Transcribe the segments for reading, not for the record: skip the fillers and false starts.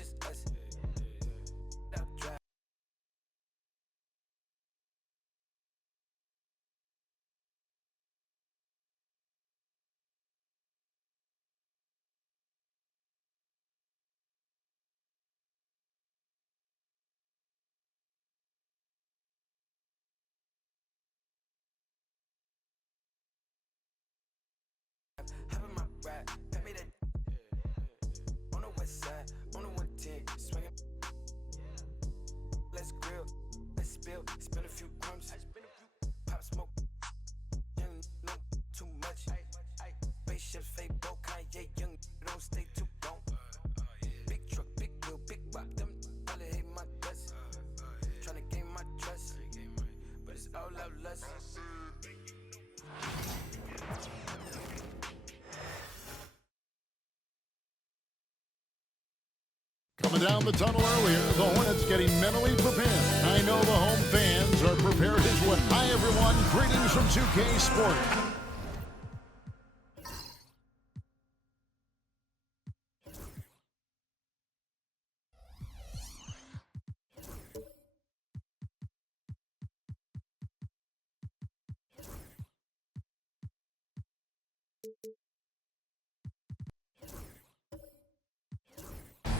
it's just us. Having my ride, pay me that. On the west side, on the 110, swinging. Let's grill, let's spill, spin a few crumbs. Pop smoke, young, no, too much. Spaceship, fake, go, Kanye, young, don't stay too gone. Big truck, big wheel, big rock, them really hate my guts. Tryna gain my trust, but it's all out lust. Coming down the tunnel earlier, the Hornets getting mentally prepared. I know the home fans are prepared as well. Hi, everyone. Greetings from 2K Sport.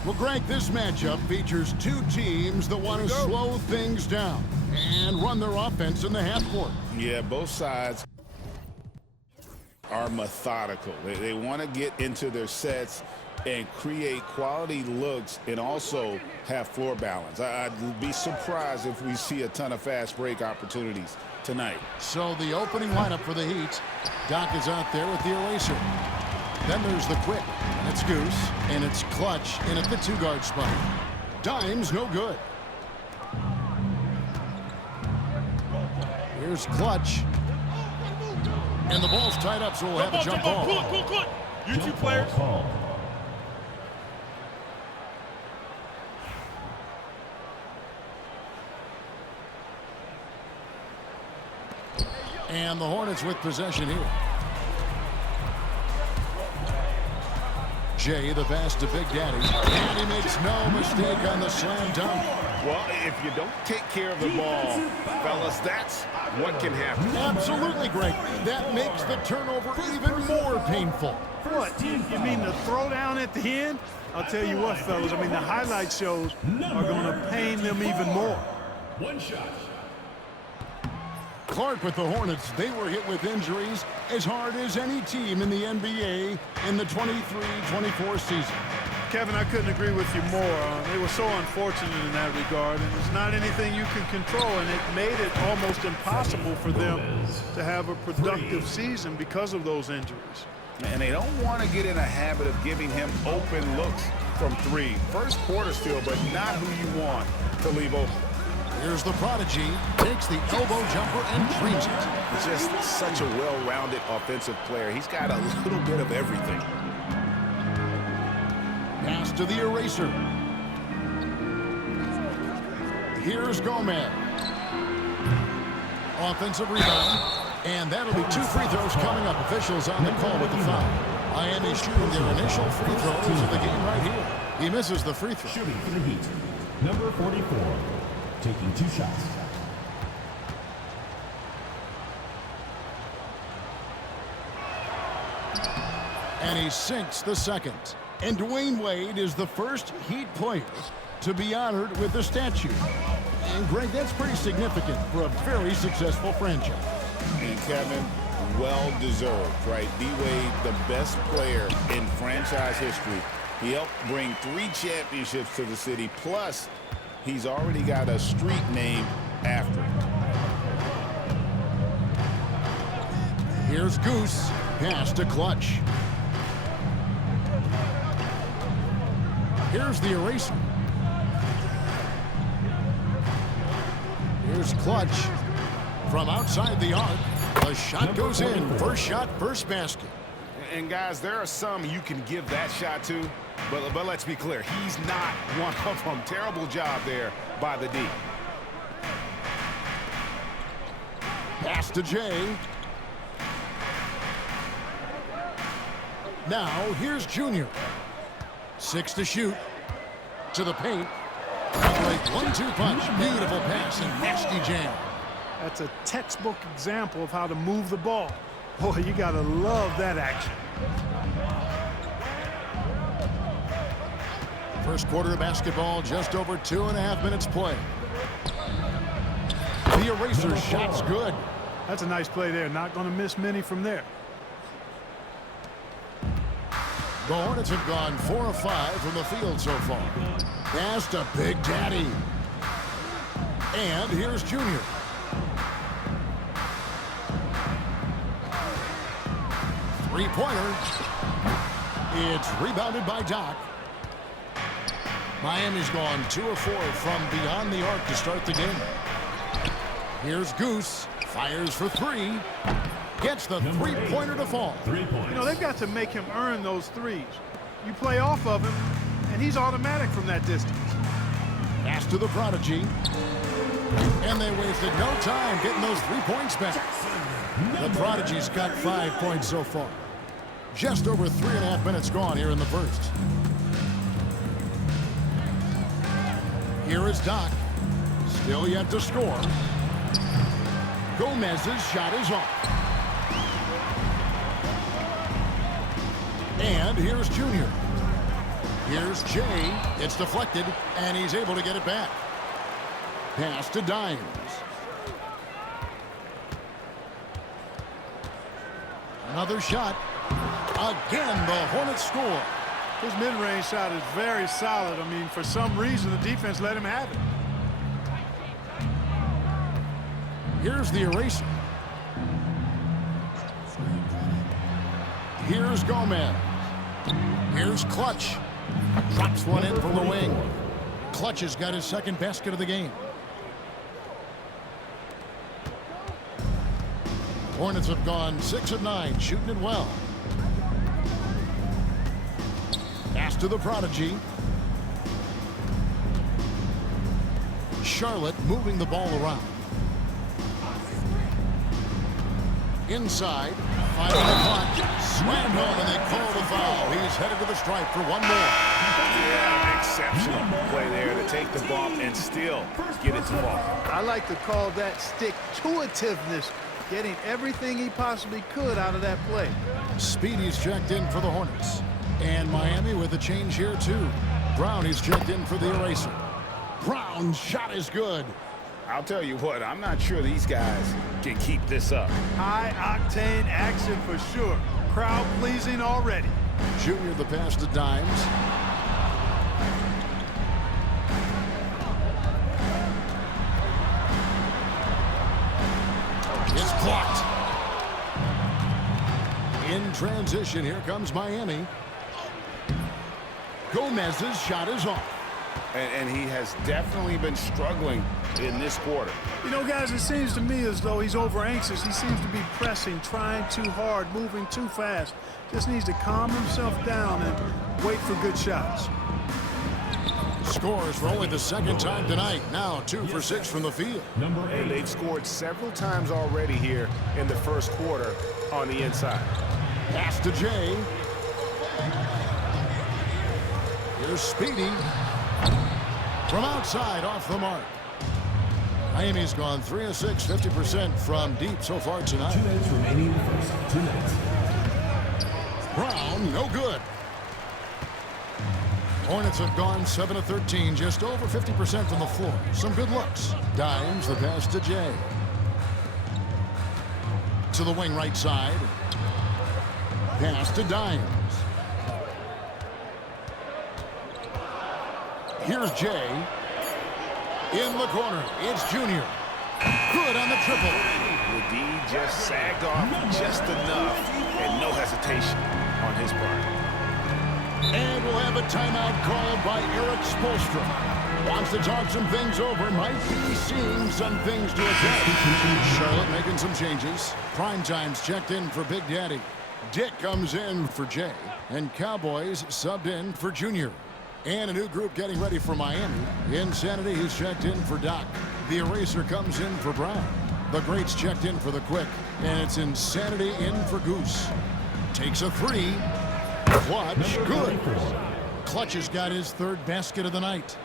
Well, Greg, this matchup features two teams that want to slow things down and run their offense in the half court. Yeah, both sides are methodical. They want to get into their sets and create quality looks and also have floor balance. I'd be surprised if we see a ton of fast break opportunities tonight. So the opening lineup for the Heat. Doc is out there with the eraser. Then there's the quick, and it's Goose, and it's Clutch in at the two-guard spot. Dime's no good. Here's Clutch. And the ball's tied up, so we'll have a jump ball. Cool. You two players. And the Hornets with possession here. Jay, the pass to Big Daddy. And he makes no mistake on the slam dunk. Well, if you don't take care of the ball, fellas, that's what can happen. Absolutely, Greg. That makes the turnover even more painful. What? You mean the throwdown at the end? I'll tell you what, fellas. I mean, the highlight shows are going to pain them even more. One shot. Clark with the Hornets, they were hit with injuries as hard as any team in the NBA in the 23-24 season. Kevin, I couldn't agree with you more. They were so unfortunate in that regard, and it's not anything you can control, and it made it almost impossible for them to have a productive season because of those injuries. And they don't want to get in a habit of giving him open looks from three. First quarter still, but not who you want to leave open. Here's the prodigy, takes the elbow jumper and dreams it. Just such a well-rounded offensive player. He's got a little bit of everything. Pass to the eraser. Here's Gomez. Offensive rebound. And that'll be two free throws coming up. Officials on the call with the foul. Miami shooting their initial free throws of the game right here. He misses the free throw. Shooting for the Heat. Number 44. Taking two shots. And he sinks the second. And Dwayne Wade is the first Heat player to be honored with a statue. And Greg, that's pretty significant for a very successful franchise. And Kevin, well-deserved, right? D-Wade, the best player in franchise history. He helped bring 3 championships to the city, plus he's already got a street named after him. Here's Goose. Pass to Clutch. Here's the eraser. Here's Clutch. From outside the arc, the shot goes in. First shot, first basket. And guys, there are some you can give that shot to, but let's be clear, he's not one of them. Terrible job there by the D. Pass to Jay. Now, here's Junior. 6 to shoot. To the paint. A great 1-2 punch. Beautiful pass and nasty jam. That's a textbook example of how to move the ball. Boy, you got to love that action. First quarter of basketball, just over 2.5 minutes play. The eraser shot's good. That's a nice play there. Not going to miss many from there. The Hornets have gone 4 of 5 from the field so far. Pass to Big Daddy. And here's Junior. Three-pointer. It's rebounded by Doc. Miami's gone 2 of 4 from beyond the arc to start the game. Here's Goose. Fires for 3. Gets the three-pointer to fall. 3 points. You know, they've got to make him earn those threes. You play off of him, and he's automatic from that distance. Pass to the Prodigy. And they wasted no time getting those 3 points back. The Prodigy's got 5 points so far. Just over 3.5 minutes gone here in the first. Here is Doc. Still yet to score. Gomez's shot is off. And here's Junior. Here's Jay. It's deflected, and he's able to get it back. Pass to Dimes. Another shot. Again, the Hornets score. His mid-range shot is very solid. I mean, for some reason, the defense let him have it. Here's the eraser. Here's Gomez. Here's Clutch. Drops one in from the wing. Clutch has got his second basket of the game. Hornets have gone 6 of 9, shooting it well. Pass to the Prodigy. Charlotte moving the ball around. Inside, 5 on the clock. Slammed home, and they call the foul. He's headed to the stripe for one more. Yeah, exceptional play there to take the bump and still get it to fall. I like to call that stick-to-itiveness, getting everything he possibly could out of that play. Speedy's checked in for the Hornets. And Miami with a change here, too. Brownie's checked in for the eraser. Brown's shot is good. I'll tell you what, I'm not sure these guys can keep this up. High-octane action for sure. Crowd-pleasing already. Junior the pass to Dimes. It's blocked. In transition, here comes Miami. Gomez's shot is off. And he has definitely been struggling in this quarter. You know, guys, it seems to me as though he's over-anxious. He seems to be pressing, trying too hard, moving too fast. Just needs to calm himself down and wait for good shots. Scores for only the second time tonight. Now 2 for 6 from the field. Number 8. And they've scored several times already here in the first quarter on the inside. Pass to Jay. Here's Speedy. From outside, off the mark. Miami's gone 3 of 6, 50% from deep so far tonight. 2 minutes remaining in the first. 2 minutes. Brown, no good. Hornets have gone 7 of 13, just over 50% from the floor. Some good looks. Dimes, the pass to Jay. To the wing right side. Pass to Dimes. Here's Jay. In the corner, it's Junior. Good on the triple. The D just sagged off just enough and no hesitation on his part. And we'll have a timeout called by Eric Spoelstra. Wants to talk some things over. Might be seeing some things to adjust. Charlotte making some changes. Primetime's checked in for Big Daddy. Dick comes in for Jay. And Cowboys subbed in for Junior. And a new group getting ready for Miami. Insanity has checked in for Doc. The Eraser comes in for Brown. The Greats checked in for the Quick. And it's Insanity in for Goose. Takes a 3. Clutch, good. Clutch has got his third basket of the night.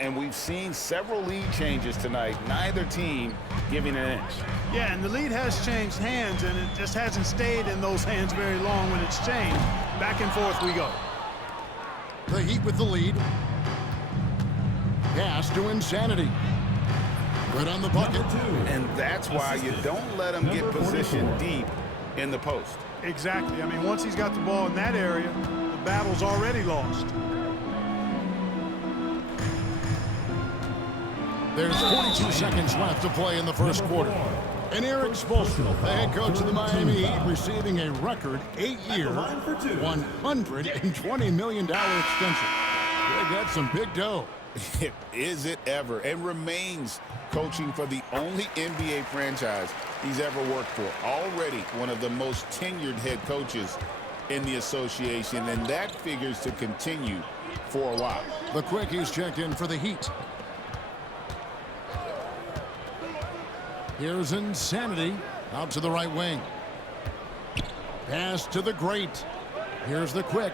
And we've seen several lead changes tonight, neither team giving an inch. Yeah, and the lead has changed hands, and it just hasn't stayed in those hands very long when it's changed. Back and forth we go. The Heat with the lead. Pass to Insanity. Good on the bucket. And that's why you don't let him get positioned deep in the post. Exactly. I mean, once he's got the ball in that area, the battle's already lost. There's 42 seconds left to play in the first quarter. And Eric Spoelstra, the head coach of the Miami Heat, receiving a record 8-year, $120 million extension. They got some big dough. Is it ever? And remains coaching for the only NBA franchise he's ever worked for. Already one of the most tenured head coaches in the association, and that figures to continue for a while. The Quickies checked in for the Heat. Here's Insanity out to the right wing. Pass to the Great. Here's the Quick.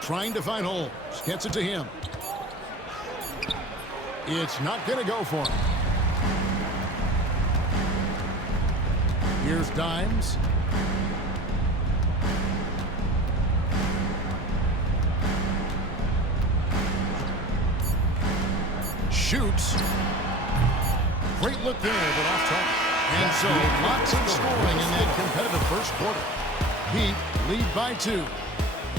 Trying to find holes. Gets it to him. It's not going to go for him. Here's Dimes. Shoots. Great look there, but off target. And so, lots of scoring in that competitive first quarter. Heat lead by 2.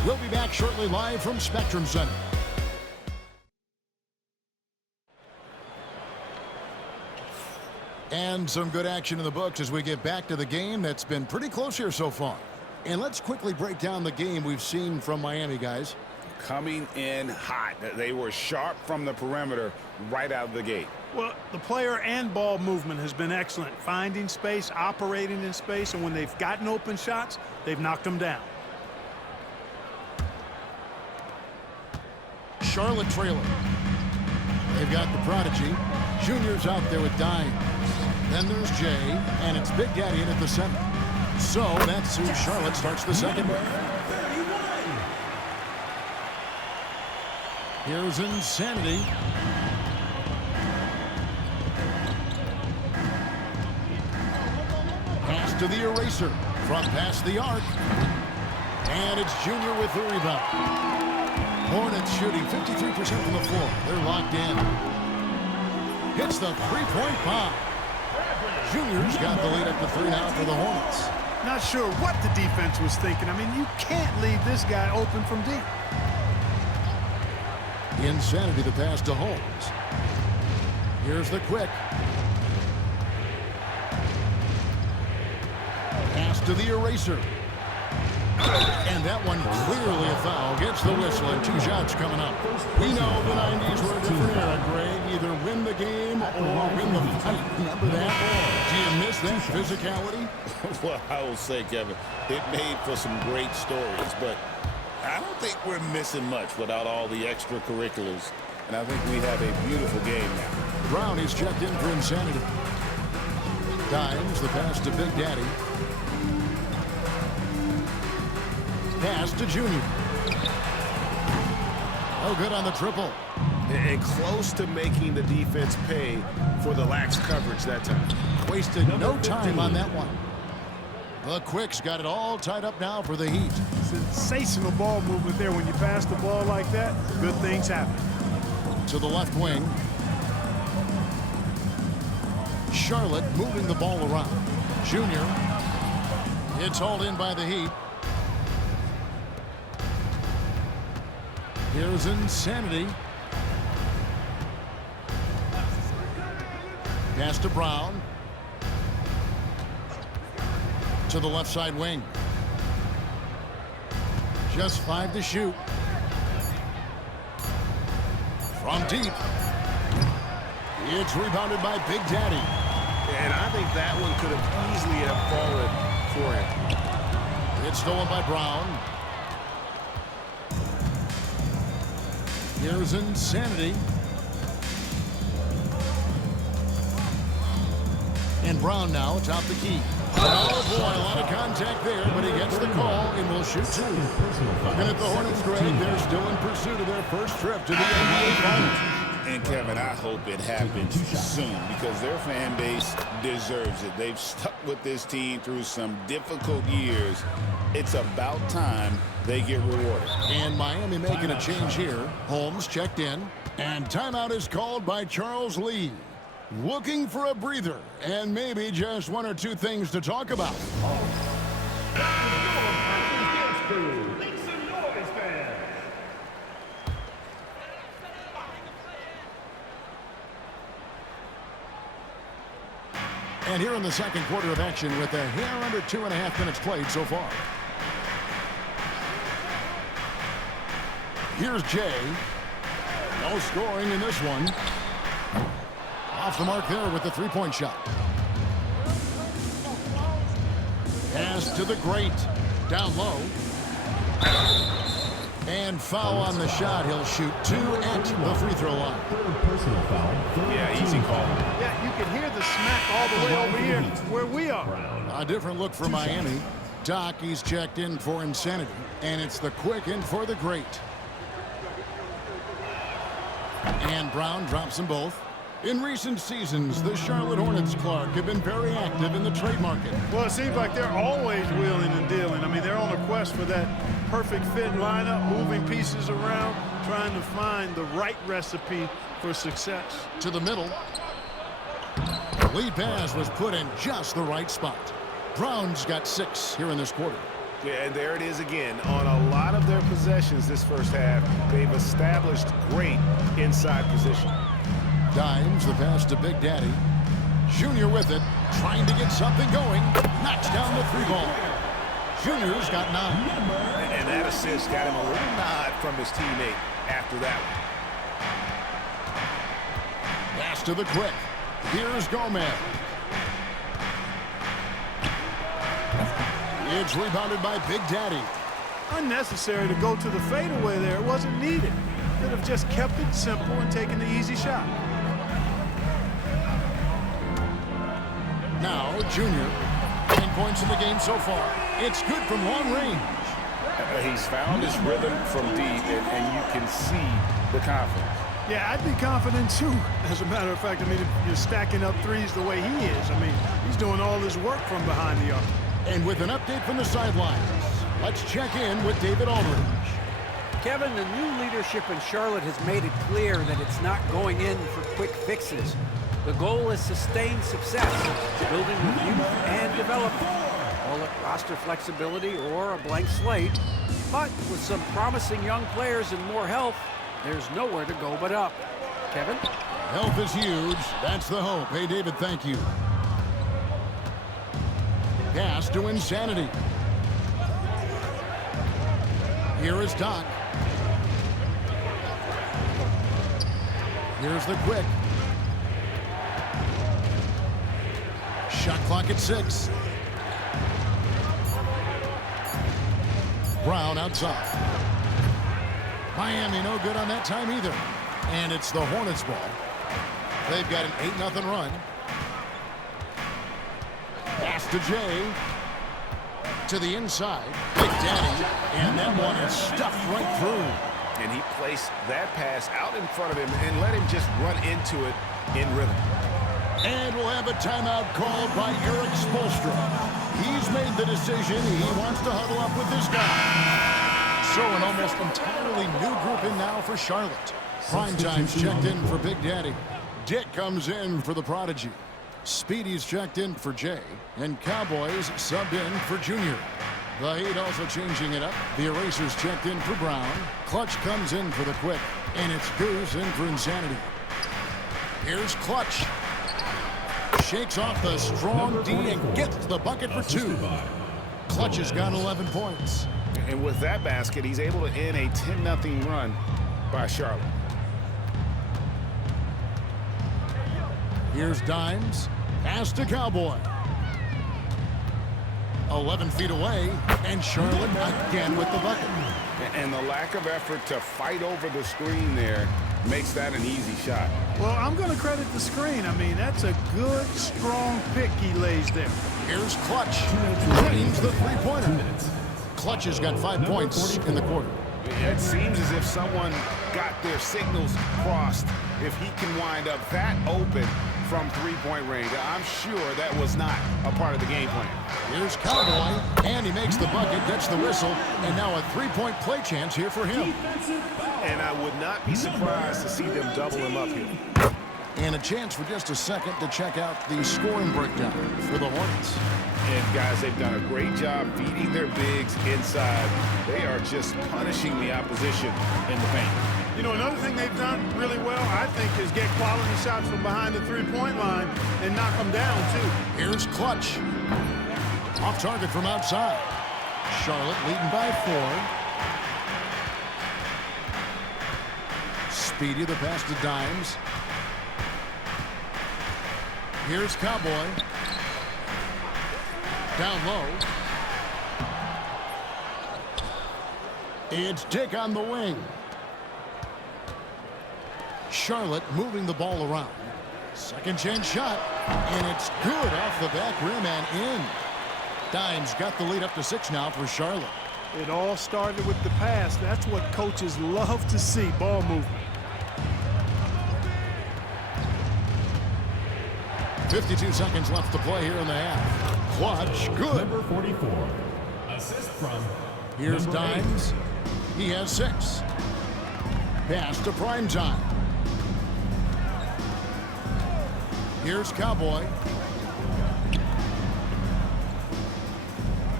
We'll be back shortly live from Spectrum Center. And some good action in the books as we get back to the game that's been pretty close here so far. And let's quickly break down the game we've seen from Miami, guys. Coming in hot. They were sharp from the perimeter right out of the gate. Well, the player and ball movement has been excellent. Finding space, operating in space, and when they've gotten open shots, they've knocked them down. Charlotte trailing. They've got the prodigy. Junior's out there with Dimes. Then there's Jay, and it's Big Daddy in at the center. So that's who Charlotte starts the second with. Here's Insanity. Pass to the eraser. From past the arc. And it's Junior with the rebound. Hornets shooting 53% from the floor. They're locked in. Hits the three-point bomb. Junior's got the lead up to 3 now for the Hornets. Not sure what the defense was thinking. I mean, you can't leave this guy open from deep. Insanity the pass to Holmes. Here's the Quick. Pass to the eraser. And that one clearly a foul. Gets the whistle and 2 shots coming up. We know the 90s were a different era, Greg. Either win the game or win the fight. Remember that? Do you miss that physicality? Well, I will say, Kevin, it made for some great stories, but I don't think we're missing much without all the extracurriculars. And I think we have a beautiful game now. Brown is checked in for Insanity. Dimes the pass to Big Daddy. Pass to Junior. Oh, good on the triple. And close to making the defense pay for the lax coverage that time. Wasted no time on that one. The Quick's got it all tied up now for the Heat. Sensational ball movement there. When you pass the ball like that, good things happen. To the left wing. Charlotte moving the ball around. Junior. It's hauled in by the Heat. Here's Insanity. Pass to Brown. To the left side wing. Just 5 to shoot. From deep. It's rebounded by Big Daddy. And I think that one could have easily have fallen for him. It's stolen by Brown. Here's Insanity. And Brown now atop the key. Oh, boy, a lot of contact there, but he gets the call and will shoot two. Looking at the Hornets, Greg, they're still in pursuit of their first trip to the NBA Finals. And, Kevin, I hope it happens soon because their fan base deserves it. They've stuck with this team through some difficult years. It's about time they get rewarded. And Miami making a change here. Holmes checked in. And timeout is called by Charles Lee. Looking for a breather and maybe just one or two things to talk about. And here in the second quarter of action with a hair under 2.5 minutes played so far. Here's Jay. No scoring in this one. Off the mark there with the three-point shot. Pass to the great. Down low. And foul on the shot. He'll shoot two at the free throw line. Personal foul. Yeah, easy call. Yeah, you can hear the smack all the way over here where we are. A different look for Miami. Doc, he's checked in for insanity. And it's the quick in for the great. And Brown drops them both. In recent seasons, the Charlotte Hornets, Clark, have been very active in the trade market. Well, it seems like they're always wheeling and dealing. I mean, they're on a quest for that perfect fit lineup, moving pieces around, trying to find the right recipe for success. To the middle. Lead pass was put in just the right spot. Brown's got 6 here in this quarter. Yeah, and there it is again. On a lot of their possessions this first half, they've established great inside position. Dimes the pass to Big Daddy. Junior with it, trying to get something going. Knocks down the 3-ball. Junior's got 9. And that assist got him a little nod from his teammate after that one. Pass to the quick. Here's Gomez. It's rebounded by Big Daddy. Unnecessary to go to the fadeaway there. It wasn't needed. Could have just kept it simple and taken the easy shot. Now, Junior. 10 points in the game so far. It's good from long range. He's found his rhythm from deep, and you can see the confidence. Yeah, I'd be confident too. As a matter of fact, I mean, if you're stacking up threes the way he is, I mean, he's doing all his work from behind the arc. And with an update from the sidelines, let's check in with David Aldridge. Kevin, the new leadership in Charlotte has made it clear that it's not going in for quick fixes. The goal is sustained success, building with youth and development. Call it roster flexibility or a blank slate. But with some promising young players and more health, there's nowhere to go but up. Kevin? Health is huge. That's the hope. Hey, David, thank you. Pass to Insanity. Here is Doc. Here's the quick. Shot clock at 6. Brown outside. Miami no good on that time either. And it's the Hornets ball. They've got an 8-0 run. Pass to Jay. To the inside. Big Daddy. And that one is stuffed right through. And he placed that pass out in front of him and let him just run into it in rhythm. And we'll have a timeout called by Eric Spoelstra. He's made the decision. He wants to huddle up with this guy. So an almost entirely new group in now for Charlotte. Primetime's checked in for Big Daddy. Dick comes in for the Prodigy. Speedy's checked in for Jay. And Cowboys subbed in for Junior. The Heat also changing it up. The Erasers checked in for Brown. Clutch comes in for the quick. And it's Goose in for Insanity. Here's Clutch. Shakes off the strong D and gets the bucket for 2. Clutch has got 11 points. And with that basket, he's able to end a 10-0 run by Charlotte. Here's Dimes. Pass to Cowboy. 11 feet away, and Charlotte again with the bucket. And the lack of effort to fight over the screen there makes that an easy shot. Well, I'm going to credit the screen. I mean, that's a good, strong pick he lays there. Here's Clutch. Drains the three-pointer. Clutch has got 5 points in the quarter. It seems as if someone got their signals crossed. If he can wind up that open from three-point range, I'm sure that was not a part of the game plan. Here's Cowboy, and he makes the bucket, gets the whistle, and now a three-point play chance here for him. And I would not be surprised to see them double him up here. And a chance for just a second to check out the scoring breakdown for the Hornets. And guys, they've done a great job feeding their bigs inside. They are just punishing the opposition in the paint. You know, another thing they've done really well, I think, is get quality shots from behind the three-point line and knock them down, too. Here's Clutch. Off target from outside. Charlotte leading by 4. Speedy, the pass to Dimes. Here's Cowboy. Down low. It's Dick on the wing. Charlotte moving the ball around. Second chance shot. And it's good off the back rim and in. Dimes got the lead up to 6 now for Charlotte. It all started with the pass. That's what coaches love to see, ball movement. 52 seconds left to play here in the half. Clutch, good. Number 44. Assist from. Here's Dimes. He has 6. Pass to prime time. Here's Cowboy.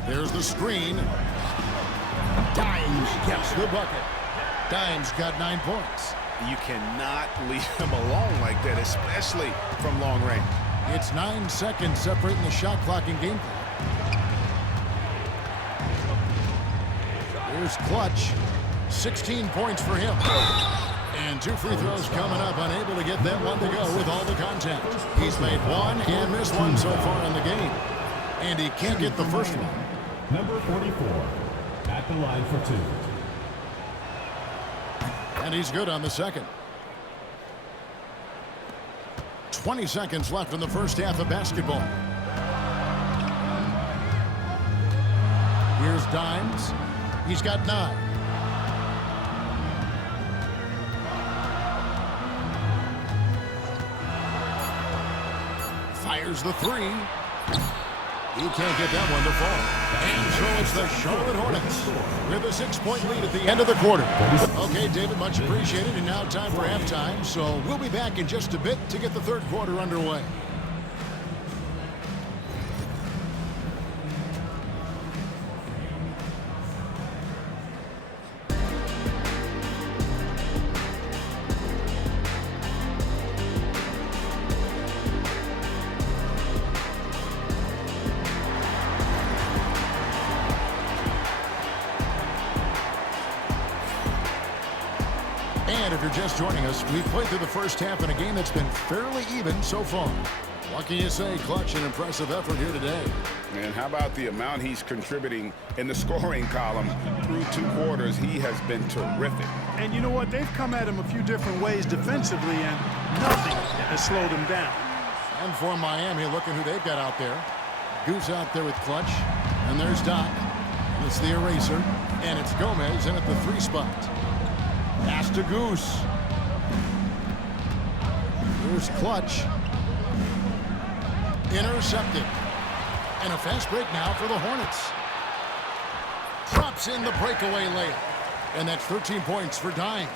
There's the screen. Dimes gets the bucket. Dimes got 9 points. You cannot leave him alone like that, especially from long range. It's 9 seconds separating the shot clock and game clock. Here's Clutch. 16 points for him. And 2 free throws coming up. Unable to get that one to go with all the contact. He's made 1 and missed 1 so far in the game. And he can't get the first one. Number 44. At the line for 2. And he's good on the second. 20 seconds left in the first half of basketball. Here's Dimes. He's got 9. Fires the 3. He can't get that one to fall. And so it's the Charlotte Hornets with a 6-point lead at the end of the quarter. Okay, David, much appreciated. And now time for halftime. So we'll be back in just a bit to get the third quarter underway. And if you're just joining us, we've played through the first half in a game that's been fairly even so far. What can you say? Clutch, an impressive effort here today. And how about the amount he's contributing in the scoring column through 2 quarters? He has been terrific. And you know what? They've come at him a few different ways defensively, and nothing has slowed him down. And for Miami, look at who they've got out there. Goose out there with Clutch. And there's Doc. And it's the eraser. And it's Gomez in at the 3 spot. Pass to Goose. Here's Clutch. Intercepted. And a fast break now for the Hornets. Drops in the breakaway layup. And that's 13 points for Dimes.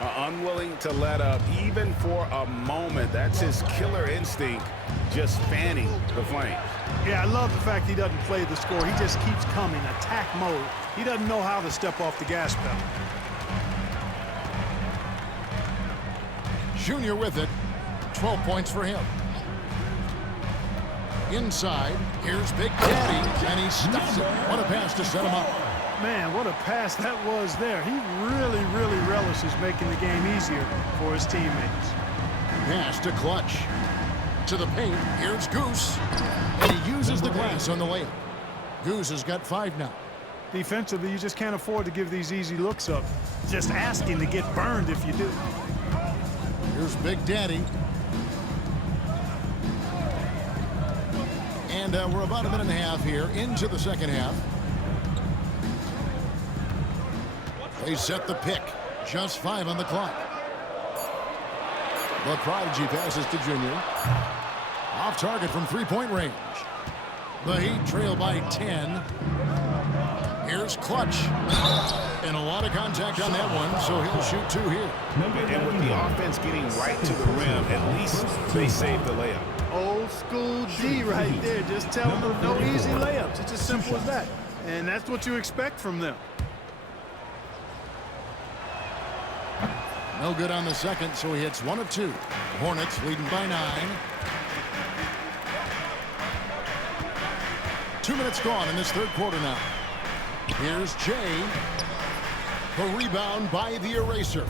Unwilling to let up even for a moment. That's his killer instinct, just fanning the flames. Yeah, I love the fact he doesn't play the score. He just keeps coming, attack mode. He doesn't know how to step off the gas pedal. Junior with it. 12 points for him. Inside, here's Big Daddy, and he stuffs it. What a pass to set him up. Man, what a pass that was there. He really, really relishes making the game easier for his teammates. Pass to Clutch. To the paint, here's Goose. And he uses the glass on the layup. Goose has got 5 now. Defensively, you just can't afford to give these easy looks up. Just asking to get burned if you do. Here's Big Daddy. And we're about a minute and a half here into the second half. They set the pick. Just 5 on the clock. The prodigy passes to Junior. Off target from three-point range. The Heat trail by 10. Here's Clutch. And a lot of contact on that one, so he'll shoot 2 here. And with the offense getting right to the rim, at least they saved the layup. Old school D right there. Just telling them no easy layups. It's as simple as that. And that's what you expect from them. No good on the second, so he hits 1 of 2. Hornets leading by 9. 2 minutes gone in this third quarter now. Here's Jay. The rebound by the Eraser.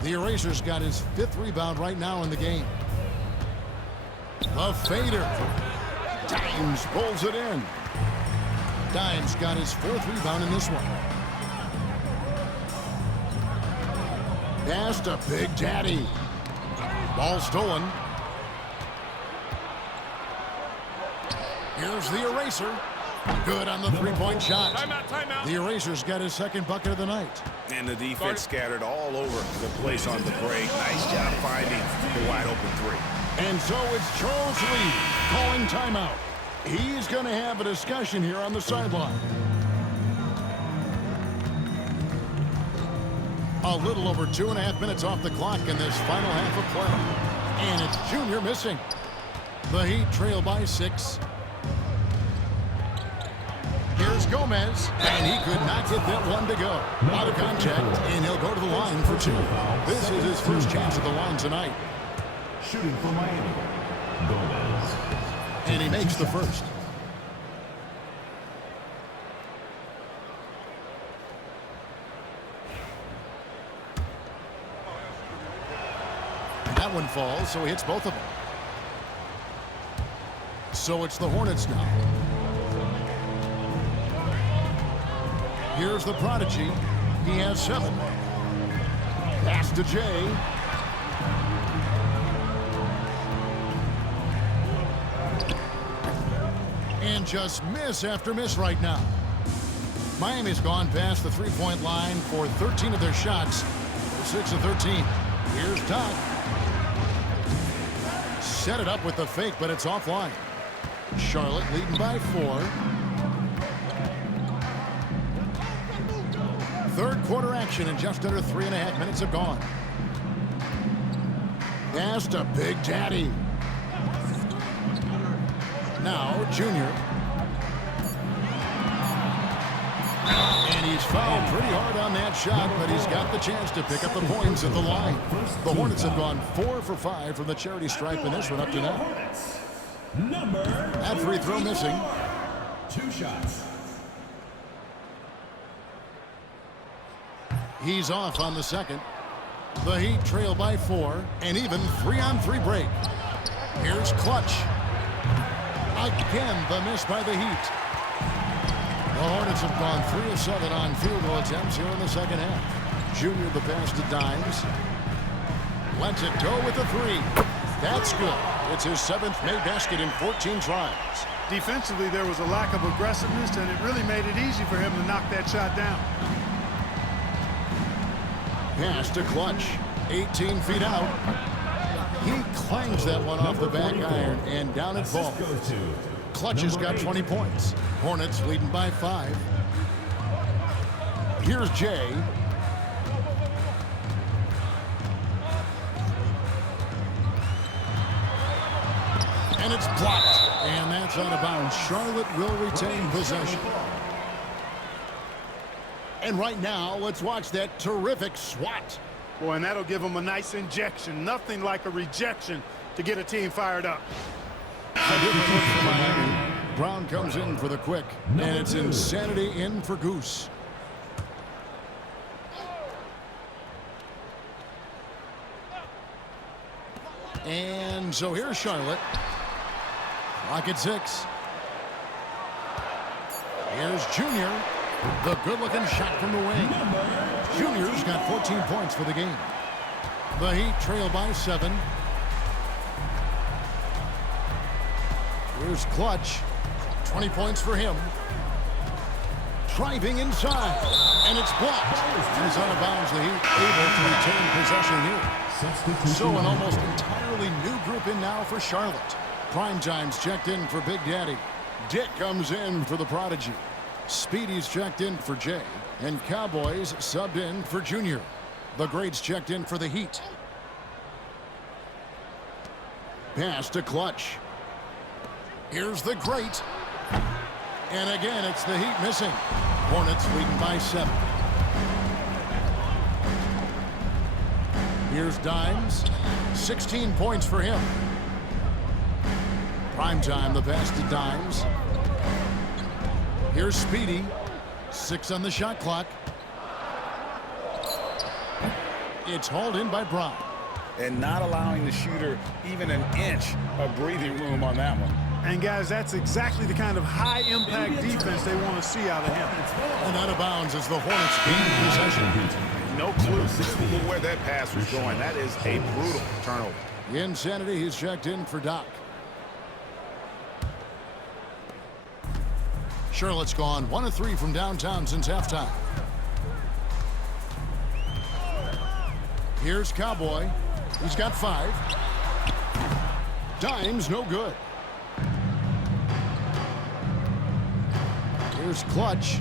The Eraser's got his 5th rebound right now in the game. The fader. Dimes pulls it in. Dimes got his 4th rebound in this one. Pass to Big Daddy. Ball stolen. Here's the Eraser. Good on the three-point shot. Timeout. The Eraser's got his 2nd bucket of the night. And the defense scattered all over the place on the break. Nice job finding the wide-open 3. And so it's Charles Lee calling timeout. He's going to have a discussion here on the sideline. A little over 2.5 minutes off the clock in this final half of play. And it's Junior missing. The Heat trail by 6. Here's Gomez, and he could not get that one to go. Out of contact, and he'll go to the line for 2. This is his first chance at the line tonight. Shooting for Miami, Gomez. And he makes the first. That one falls, so he hits both of them. So it's the Hornets now. Here's the prodigy. He has 7. Pass to Jay. And just miss after miss right now. Miami's gone past the three-point line for 13 of their shots. 6 of 13. Here's Doc. Set it up with the fake, but it's offline. Charlotte leading by 4. Third quarter action, and just under 3.5 minutes have gone. Pass to Big Daddy. Now Junior. And he's fouled pretty hard on that shot, but he's got the chance to pick up the points at the line. The Hornets have gone 4 for 5 from the charity stripe in this one up to now. That free throw missing. 2 shots. He's off on the second. The Heat trail by 4, and even 3-on-3 break. Here's Clutch. Again, the miss by the Heat. The Hornets have gone 3 of 7 on field goal attempts here in the second half. Junior the pass to Dimes. Lets it go with the 3. That's good. It's his 7th made basket in 14 tries. Defensively, there was a lack of aggressiveness, and it really made it easy for him to knock that shot down. Pass to Clutch. 18 feet out. He clangs that one off the back iron and down it falls. Clutch has got 20 points. Hornets leading by 5. Here's Jay. And it's blocked. And that's out of bounds. Charlotte will retain possession. And right now, let's watch that terrific swat. Boy, and that'll give them a nice injection. Nothing like a rejection to get a team fired up. A different look for Miami. Brown comes in for the quick, and it's insanity in for Goose. And so here's Charlotte. Clock at 6. Here's Junior. The good-looking shot from the wing. Junior's got 14 points for the game. The Heat trail by 7. Here's Clutch. 20 points for him. Driving inside, and it's blocked. And is out of bounds. The Heat able to retain possession here. So an almost entirely new group in now for Charlotte. Primetime's checked in for Big Daddy. Dick comes in for the Prodigy. Speedy's checked in for Jay. And Cowboys subbed in for Junior. The Greats checked in for the Heat. Pass to Clutch. Here's the Great. And again, it's the Heat missing. Hornets leading by 7. Here's Dimes. 16 points for him. Primetime, the pass to Dimes. Here's Speedy. 6 on the shot clock. It's hauled in by Brown. And not allowing the shooter even an inch of breathing room on that one. And, guys, that's exactly the kind of high-impact defense they want to see out of him. And out of bounds as the Hornets gain possession. No clue where that pass was going. That is a brutal turnover. Insanity, he's checked in for Doc. Charlotte's gone 1 of 3 from downtown since halftime. Here's Cowboy. He's got 5. Dimes, no good. Here's Clutch.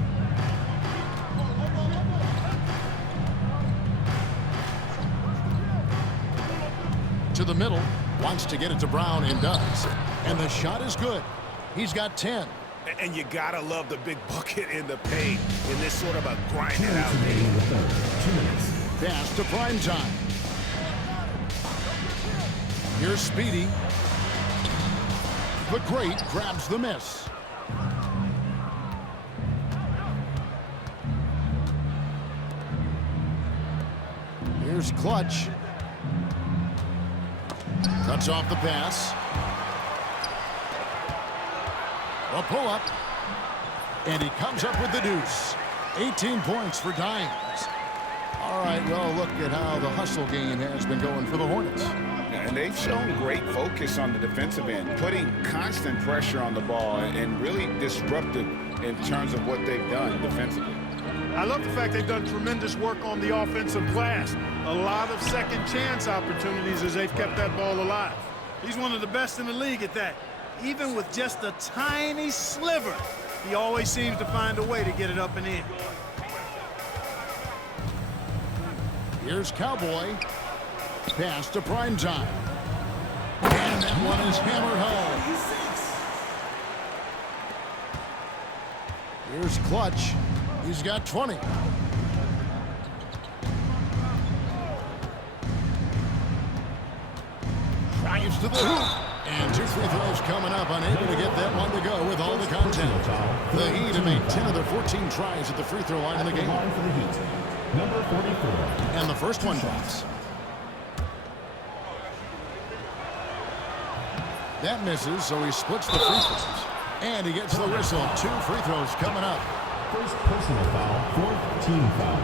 To the middle. Wants to get it to Brown and does. And the shot is good. He's got 10. And you gotta love the big bucket in the paint in this sort of a grind it out game. Pass to Primetime. Here's Speedy. The Great grabs the miss. Here's Clutch. Cuts off the pass. A pull-up. And he comes up with the deuce. 18 points for Dimes. All right, well, look at how the hustle game has been going for the Hornets. And they've shown great focus on the defensive end, putting constant pressure on the ball and really disruptive in terms of what they've done defensively. I love the fact they've done tremendous work on the offensive glass. A lot of second chance opportunities as they've kept that ball alive. He's one of the best in the league at that. Even with just a tiny sliver, he always seems to find a way to get it up and in. Here's Cowboy. Pass to Primetime. And that one is hammered home. Here's Clutch. He's got 20. Drives to the hoop. And 2 free throws coming up. Unable to get that one to go with all the contact. The Heat have made 10 of their 14 tries at the free throw line in the game. Number 44. And the first one drops. That misses, so he splits the free throws. And he gets the whistle. 2 free throws coming up. First personal foul, 4th team foul.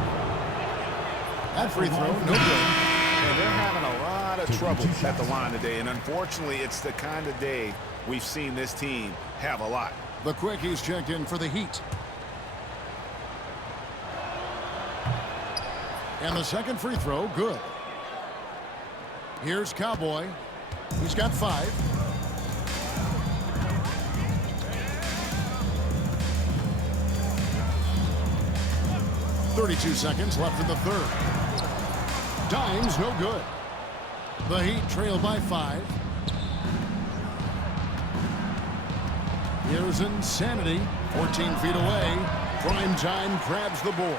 That free throw, no good. And they're having a lot of trouble at the line today, and unfortunately, it's the kind of day we've seen this team have a lot. The Quickies checked in for the Heat. And the second free throw, good. Here's Cowboy. He's got 5. 32 seconds left in the third. Dimes, no good. The Heat trail by 5. Here's Insanity, 14 feet away. Primetime grabs the board.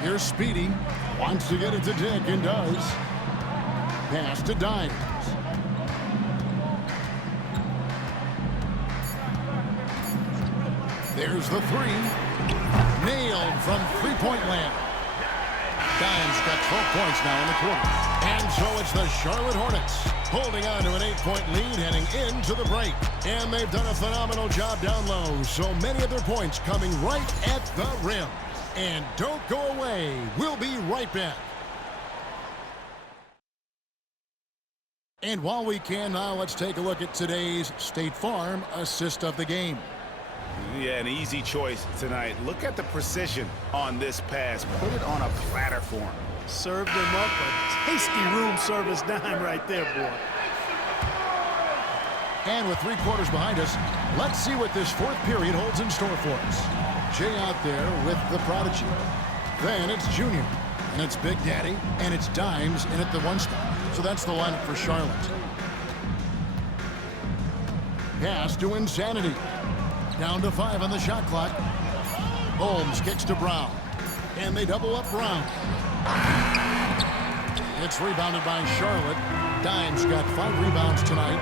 Here's Speedy, wants to get it to Dick and does. Pass to Dimes. There's the 3. Nailed from three-point land. Dimes got 12 points now in the quarter. And so it's the Charlotte Hornets holding on to an 8-point lead heading into the break. And they've done a phenomenal job down low. So many of their points coming right at the rim. And don't go away. We'll be right back. And while we can now, let's take a look at today's State Farm assist of the game. Yeah, an easy choice tonight. Look at the precision on this pass. Put it on a platter for him. Served him up a tasty room service dime right there, boy. And with 3 quarters behind us, let's see what this 4th period holds in store for us. Jay out there with the prodigy. Then it's Junior, and it's Big Daddy, and it's Dimes in at the 1 spot. So that's the lineup for Charlotte. Pass to Insanity. Down to 5 on the shot clock. Holmes kicks to Brown. And they double up Brown. It's rebounded by Charlotte. Dimes got 5 rebounds tonight.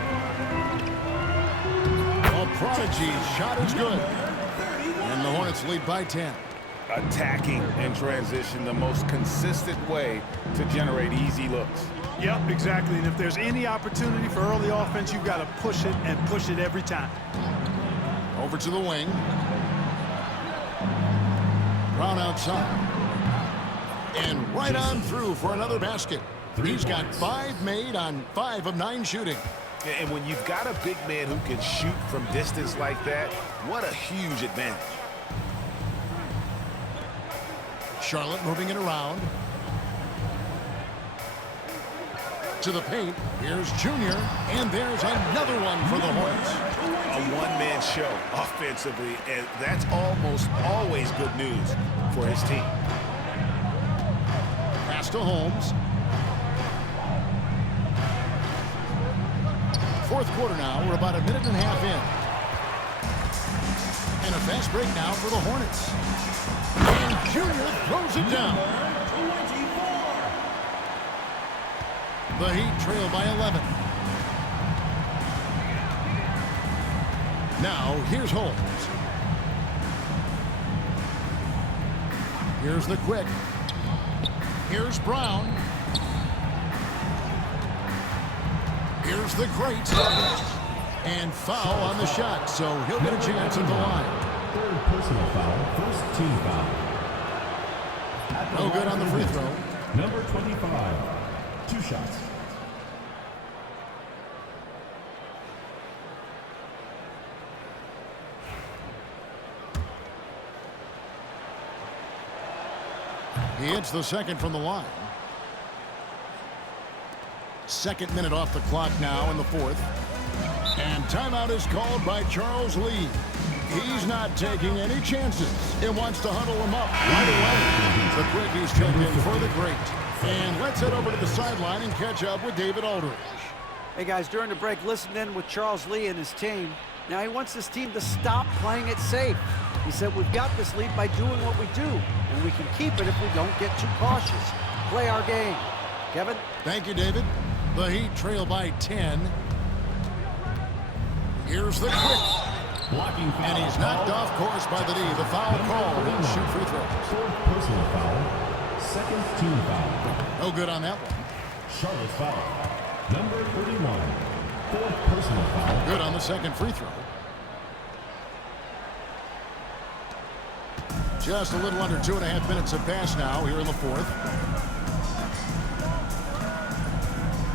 A prodigy's shot is good. And the Hornets lead by 10. Attacking in transition, the most consistent way to generate easy looks. Yep, exactly. And if there's any opportunity for early offense, you've got to push it and push it every time. Over to the wing. Brown outside. And right on through for another basket. He's got 5 made on 5 of 9 shooting. And when you've got a big man who can shoot from distance like that, what a huge advantage. Charlotte moving it around. To the paint. Here's Junior. And there's another one for the Hornets. A one-man show offensively, and that's almost always good news for his team. Pass to Holmes. 4th quarter now. We're about a minute and a half in. And a fast break now for the Hornets. And Junior throws it down. The Heat trail by 11. Now, here's Holmes. Here's the quick. Here's Brown. Here's the great. And foul on the shot, so he'll get a chance at the line. 3rd personal foul, 1st team foul. No good on the free throw. Number 25, 2 shots. He hits the 2nd from the line. 2nd minute off the clock now in the 4th. And timeout is called by Charles Lee. He's not taking any chances. He wants to huddle him up right away. The quickies checked in for the great. And let's head over to the sideline and catch up with David Aldridge. Hey guys, during the break, listen in with Charles Lee and his team. Now he wants his team to stop playing it safe. He said, we've got this lead by doing what we do, and we can keep it if we don't get too cautious. Play our game. Kevin? Thank you, David. The Heat trail by 10. Here's the quick. Blocking foul. And he's knocked off course by the D. The foul call. He'll shoot free throws. 4th personal foul, 2nd team foul. No good on that one. Charlotte foul. Number 31, 4th personal foul. Good on the 2nd free throw. Just a little under 2.5 minutes have passed now here in the 4th.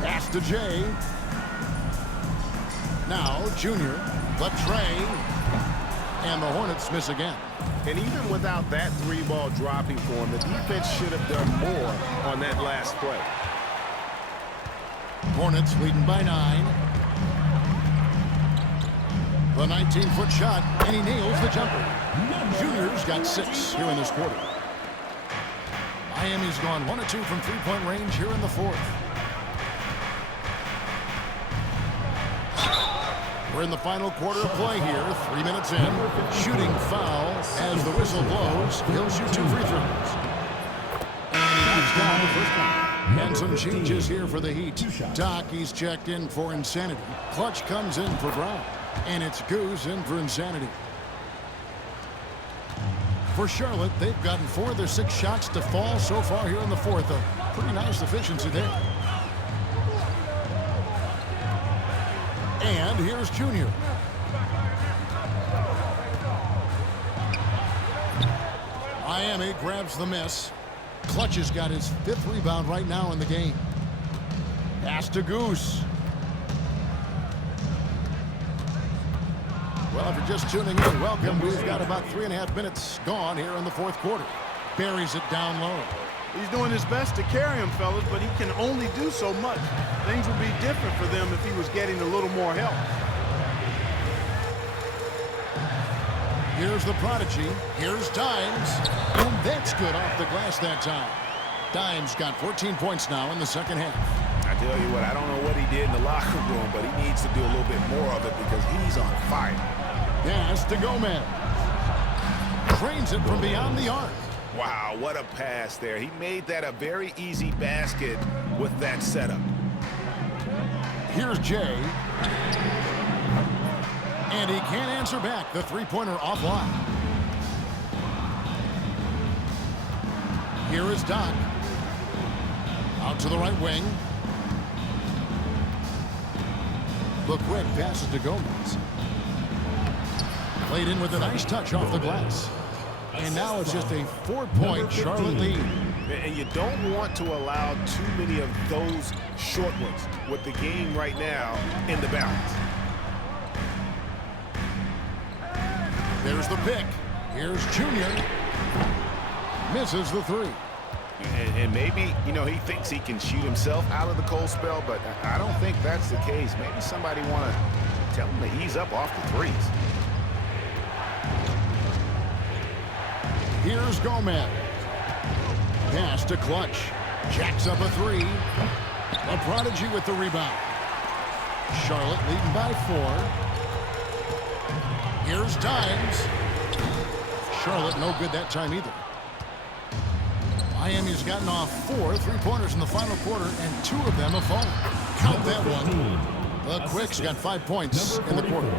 Pass to Jay. Now Junior. Trey. And the Hornets miss again. And even without that 3-ball dropping for him, the defense should have done more on that last play. Hornets leading by 9. The 19-foot shot, and he nails the jumper. Junior's got 6 here in this quarter. Miami's gone 1 of 2 from 3-point range here in the 4th. We're in the final quarter of play here. 3 minutes in. Shooting foul as the whistle blows. He'll shoot 2 free throws. And he knocks down the first one. And some changes here for the Heat. Doc, he's checked in for Insanity. Clutch comes in for Brown. And it's Goose in for Insanity. For Charlotte, they've gotten 4 of their 6 shots to fall so far here in the 4th. A pretty nice efficiency there. And here's Junior. Miami grabs the miss. Clutch has got his 5th rebound right now in the game. Pass to Goose. Well, if you're just tuning in, welcome. We've got about 3.5 minutes gone here in the fourth quarter. Buries it down low. He's doing his best to carry him, fellas, but he can only do so much. Things would be different for them if he was getting a little more help. Here's the prodigy. Here's Dimes. And that's good off the glass that time. Dimes got 14 points now in the second half. I tell you what, I don't know what he did in the locker room, but he needs to do a little bit more of it because he's on fire. Pass to Gomez. Trains it from beyond the arc. Wow, what a pass there. He made that a very easy basket with that setup. Here's Jay. And he can't answer back. The three-pointer offline. Here is Doc. Out to the right wing. Look quick, passes to Gomez. Played in with a nice touch off the glass. And now it's just a 4-point Charlotte lead. And you don't want to allow too many of those short ones with the game right now in the balance. There's the pick. Here's Junior. Misses the three. And maybe, you know, he thinks he can shoot himself out of the cold spell, but I don't think that's the case. Maybe somebody want to tell him to ease up off the threes. Here's Gomez. Pass to Clutch. Jacks up a three. A prodigy with the rebound. Charlotte leading by 4. Here's Dimes. Charlotte no good that time either. Miami's gotten off 4 three-pointers in the final quarter, and 2 of them have fallen. Count that one. The Quicks got 5 points in the quarter.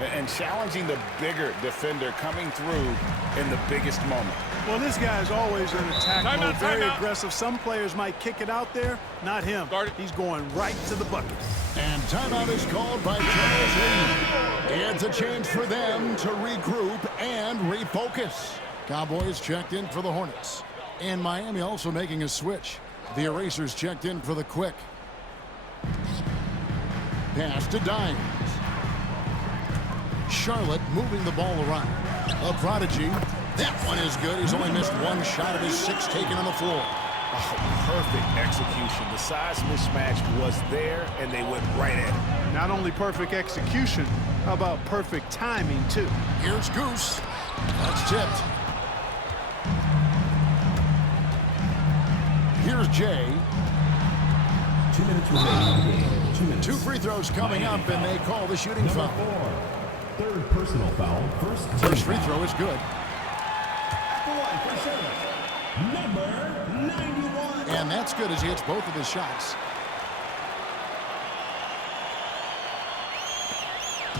And challenging the bigger defender coming through in the biggest moment. Well, this guy is always in attack mode, very aggressive. Some players might kick it out there, not him. He's going right to the bucket. And timeout is called by Charles Lee. It's a chance for them to regroup and refocus. Cowboys checked in for the Hornets. And Miami also making a switch. The Erasers checked in for the Quick. Pass to Dimes. Charlotte moving the ball around. A prodigy. That one is good. He's only missed 1 shot of his 6 taken on the floor. Oh, perfect execution. The size mismatch was there, and they went right at it. Not only perfect execution, how about perfect timing, too? Here's Goose. That's tipped. Here's Jay. 2 minutes remaining. 2 minutes. 2 free throws coming up, and they call the shooting foul. 3rd personal foul. First free throw is good. Number 91. And that's good as he hits both of his shots.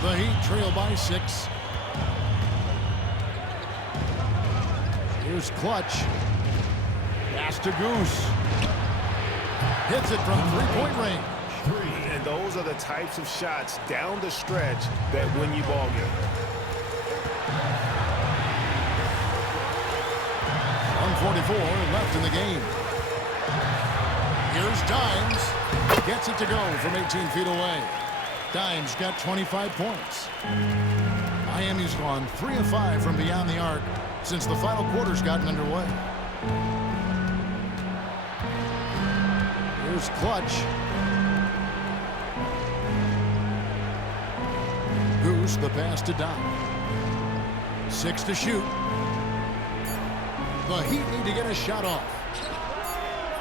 The Heat trail by 6. Here's Clutch. Pass to Goose. Hits it from three-point range. And those are the types of shots down the stretch that win you ball game. 1:44 left in the game. Here's Dimes. Gets it to go from 18 feet away. Dimes got 25 points. Miami's gone 3 of 5 from beyond the arc since the final quarter's gotten underway. Here's Clutch. Goose, the pass to Doc. 6 to shoot. The Heat need to get a shot off.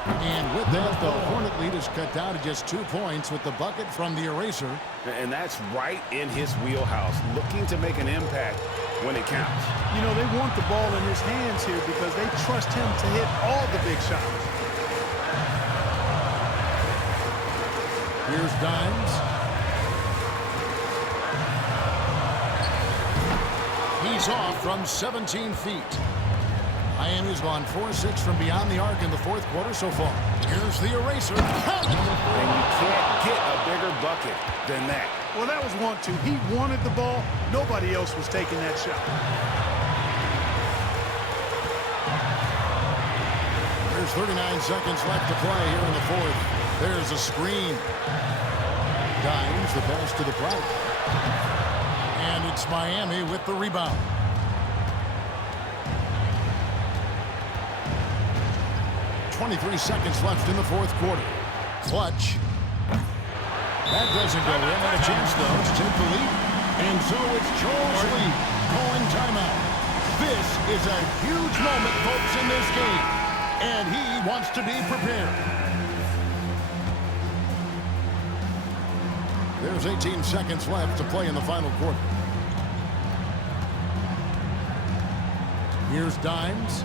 And with that, the Hornet lead is cut down to just 2 points with the bucket from the Eraser. And that's right in his wheelhouse, looking to make an impact when it counts. You know, they want the ball in his hands here because they trust him to hit all the big shots. Here's Dimes. He's off from 17 feet. Miami's gone 4-6 from beyond the arc in the fourth quarter so far. Here's the Eraser. Count it! And you can't get a bigger bucket than that. Well, that was 1-2. He wanted the ball. Nobody else was taking that shot. There's 39 seconds left to play here in the fourth. There's a screen. Dimes the pass to the product. And it's Miami with the rebound. .23 seconds left in the fourth quarter. Clutch. That doesn't go in. And a chance, though, to take the lead. And so it's Charles Lee calling timeout. This is a huge moment, folks, in this game. And he wants to be prepared. There's 18 seconds left to play in the final quarter. Here's Dimes.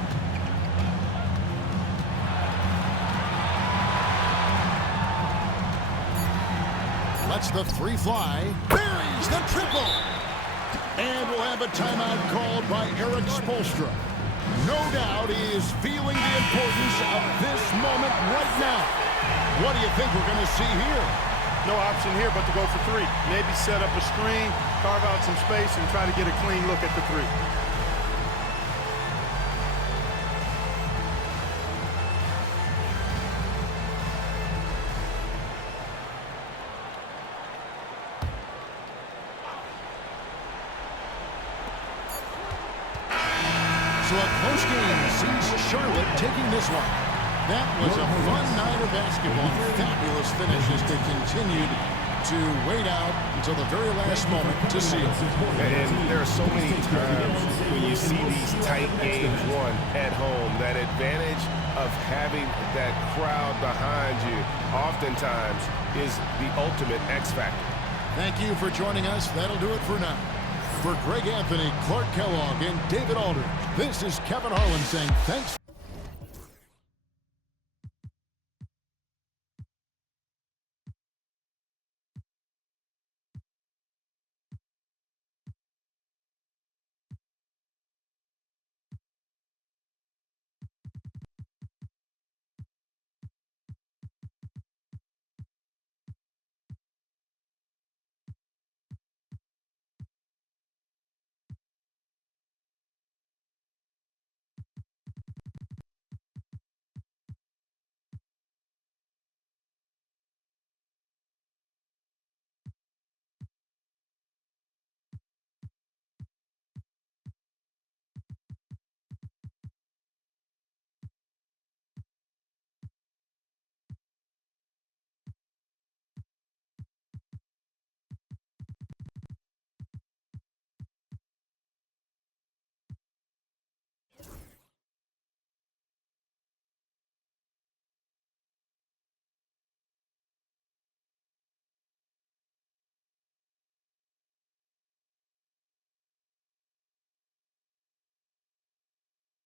Lets the three fly. Buries the triple. And we'll have a timeout called by Eric Spoelstra. No doubt he is feeling the importance of this moment right now. What do you think we're going to see here? No option here but to go for three. Maybe set up a screen, carve out some space, and try to get a clean look at the three. So a close game sees Charlotte taking this one. That was a fun night of basketball. Fabulous finishes that continued to wait out until the very last moment to seal. And there are so many times when you see these tight games won at home, that advantage of having that crowd behind you oftentimes is the ultimate X factor. Thank you for joining us. That'll do it for now. For Greg Anthony, Clark Kellogg, and David Aldridge, this is Kevin Harlan saying thanks.